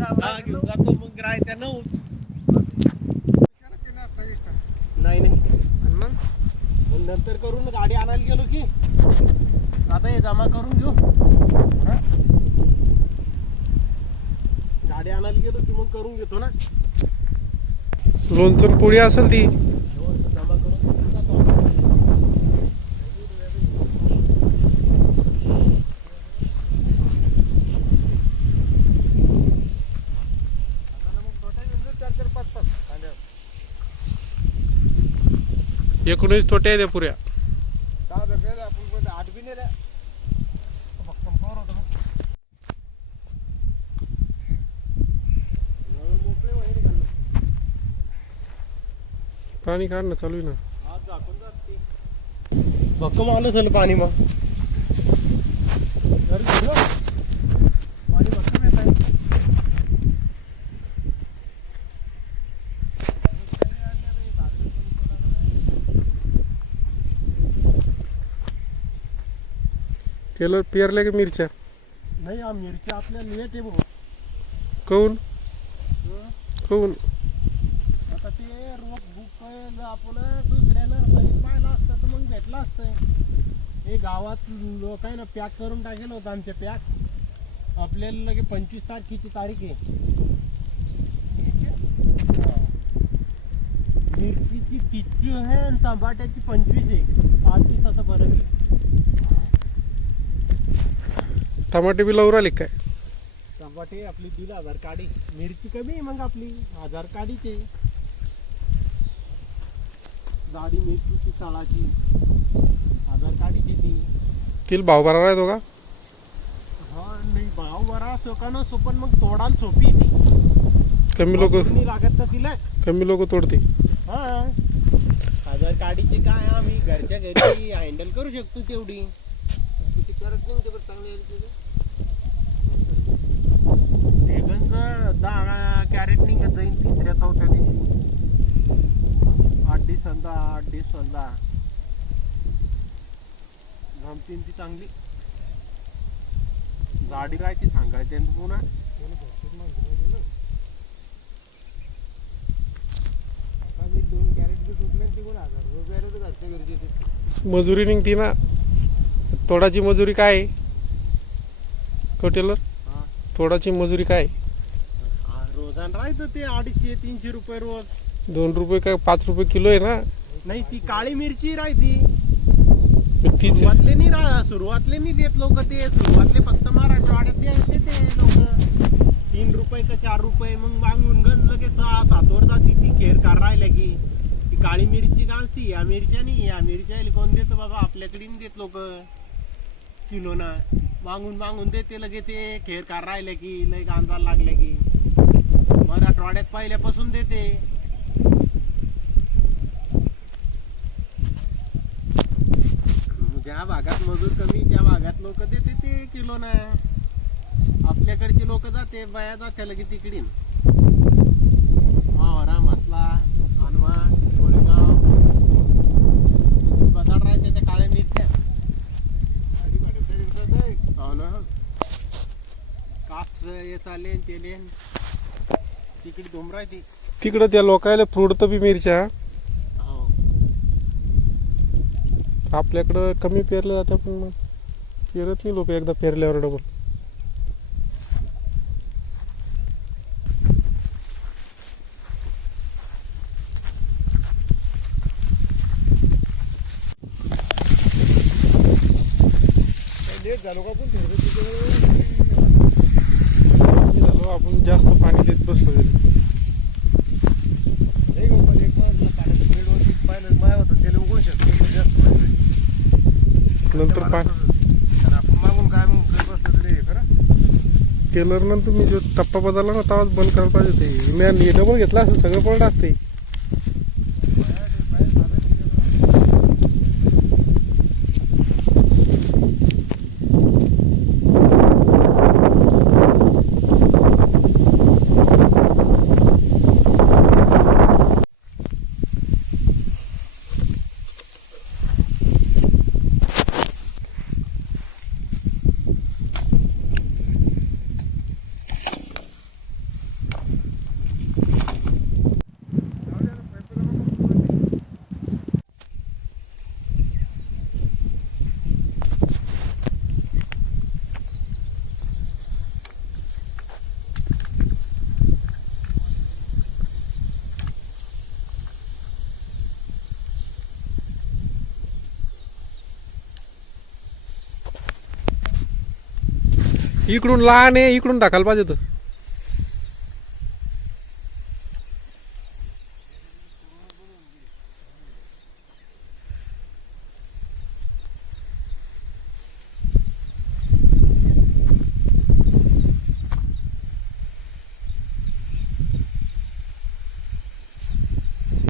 हा घेऊन जातो मग राहत्या नऊ. नाही नाही. आणि मग? मग नंतर करून गाडी आणायला गेलो की आता हे जमा करून घेऊ? गाडी आणायला गेलो की मग करून घेतो ना. लोणचं पोळी असेल ती जमा करून घेऊन जातो आपण. एकोणीस तोटे आहे त्या पुऱ्या आठ बी नेल्या फक्त पोर होतं मग. एकोणीस मोकळे वहिनी पुऱ्या. पाणी काढणं चालू आहे ना. भक्कम आलं असेल पाणी मग तर घेऊ. पाणी भक्कम येत आहे केलं पेरल्या की मिरच्या? नाही हा मिरची आपल्याला लेट आहे भाऊ. कहून हं? कहून आता ते रोप बुक आपण दुसऱ्या नर्सरीत पाहिलं असतं तर मग भेटलं असतं. हे गावात लोकांना पॅक करून टाकेल होतं आमच्या पॅक. आपल्याला लगे पंचवीस तारखेची तारीख आहे. मिरचीची तीस आहे आणि टमाट्याची पंचवीस आहे. पाच दिवसाचा फरक आहे टमाटे बी लावून राहिले काय? टमाटे आपली दीड हजार काडी मिरची कमी आहे मग आपली. हजार काडीचे जाडी मिरचीची चाळाची हजार काडीची ती. तिला भाव भरा राहतो का? हा नाही भाव बरा असो का नसो पण मग तोडाल सोपी ती. कमी लोक लागत ना तिला. कमी लोक तोडते. हा. हजार काडीचे काय आम्ही घरच्या घरी हँडल करू शकतो तेवढी. करत नाही बरं गंज दहा कॅरेट निघत जाईल तिसऱ्या चौथ्या दिवशी. आठ दिवसांदा आठ दिवसांदा जमतीन ती चांगली. गाडी राहायची सांगायची आणि पुन्हा? दोन कॅरेट बी सुटले ते कोण हजार रुपये घरच्या घरचे येते मजुरी निघती ना. तोडाची मजुरी काय? आहे कटेलर हा तोडाची मजुरी काय? रोजान राहायचं ते अडीचशे तीनशे रुपये रोज. दोन रुपये काय पाच रुपये किलो आहे ना? नाही ती काळी मिरची राहती. तीच सुरुवातले नाही राह सुरुवातले नाही देत लोक ते. सुरुवातले फक्त मराठवाड्यात द्यायचे ते लोक. तीन रुपये का चार रुपये मग मागून गण लगे सहा सातवर जाती ती खेर कार राहिल्या की. ती काळी मिरची घालती या मिरच्या नाही या मिरच्या कोण देतो बाबा? आपल्याकडे देत लोक. किलो ना. मागून मागून देते लगे ते खेर कार की लय गांजाला लागले की. मराठवाड्यात पहिल्यापासून देते. ज्या भागात मजूर कमी त्या भागात लोक देते ते किलो ना. आपल्याकडची लोक जाते बाया जाते लगे तिकडीन. मावरा म्हटला हनुमान कोळेगाव. बदाड राहते त्या काळ्या मिरच्या हो ना ते लेन तिकडे तिकडं त्या लोकायला फ्रूट बी मिरच्या. हो. आपल्याकडं कमी पेरल्या जात्या पण मग पेरत नाही लोक एकदा पेरल्यावर डबल. लेट झालो का पण झालो आपण जास्त पाणी देत बसलो तरी. नंतर पाणी टेलर नंतर मी जो टप्पा बदलला ना तेव्हाच बंद करायला पाहिजे ते मी हे डबल घेतला असं सगळं पडलं असते इकडून लहान आहे इकडून टाकायला पाहिजे होतं.